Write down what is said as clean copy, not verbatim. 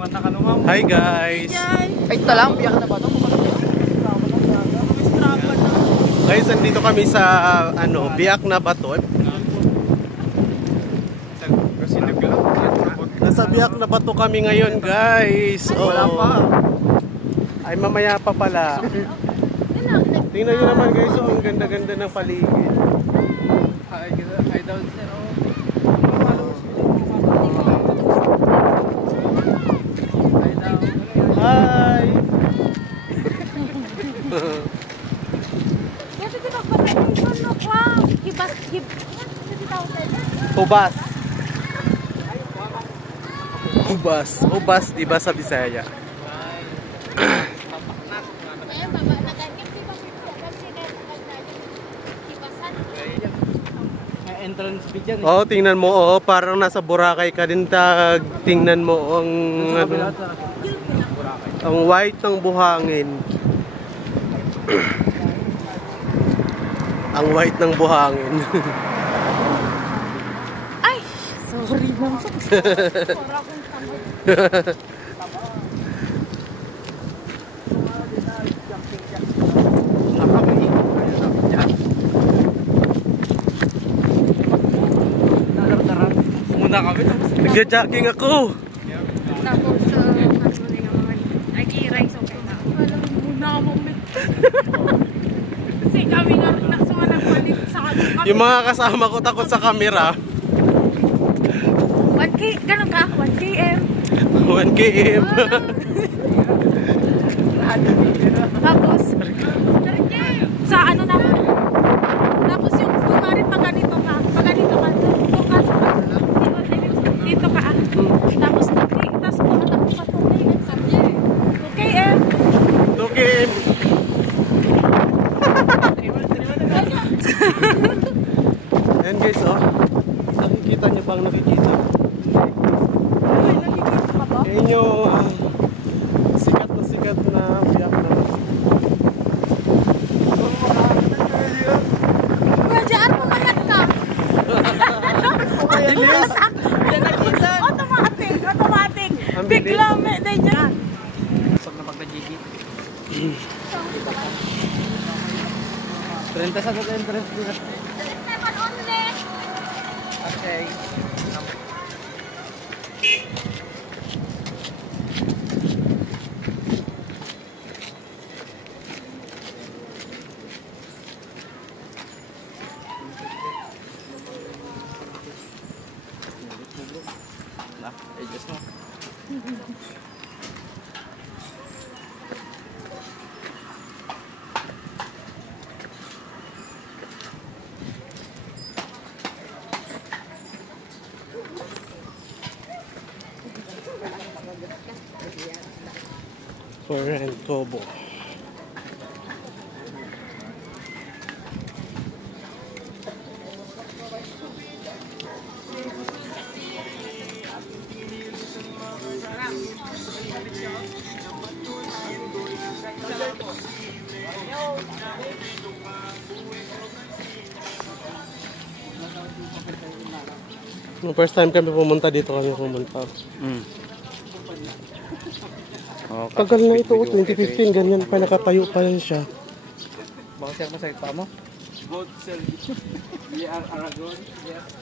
Hi guys! Ay, ito lang, biyak na ba ito? Guys, nandito kami sa Biak na Bato. Nasa Biak na Bato kami ngayon, guys. Wala pa. Ay, mamaya pa pala. Tingnan nyo naman, guys, ang ganda-ganda ng paligid. Hi down sir. Hi! Ubas. Ubas. Ubas, diba sa Bisaya? Entrance fee dyan. Oh, tingnan mo, oh, parang nasa Boracay ka din. Tingnan mo ang white ng buhangin. Ang white ng buhangin. Ay, sorry ma'am. Muna kami. Nagja-jogging ako. Tapos, nag-i-rise okay na. Alam mo, muna ka moment. Kasi kami nga rin nagsunga nagpalit sa kami. Yung mga kasama ko takot sa camera. 1K, ganun ka? 1km. 1km. Tapos, sa ano na, tapos yung kumari pag ganito ka, dito ka, dito ka, tapos 2K, tapos kumatak pa 2km. 2km. Ayan guys, oh. Nakikita niyo bang nakikita? Ayan yung sikat na Biak na Bato. Diyan mo mayat ka. Bilis! Automatic. Ang bilis. Bigla may day dyan. Sab na pagka-jiggy. 30 sa entrance fee. Okay. Nah, adjust mo. Foreign Tobo. Nung first time kami pumunta dito kami pumunta. Oh, Tagal na ito, 2015, ganyan pa, nakatayo pa yan siya. Baka siya masakit pa mo? Good sir. We are Aragon. Yes.